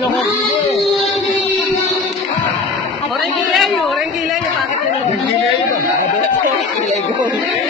ng hockey mo. Orang kilay, bakit yun? Yung kilay mo. Kilay ko.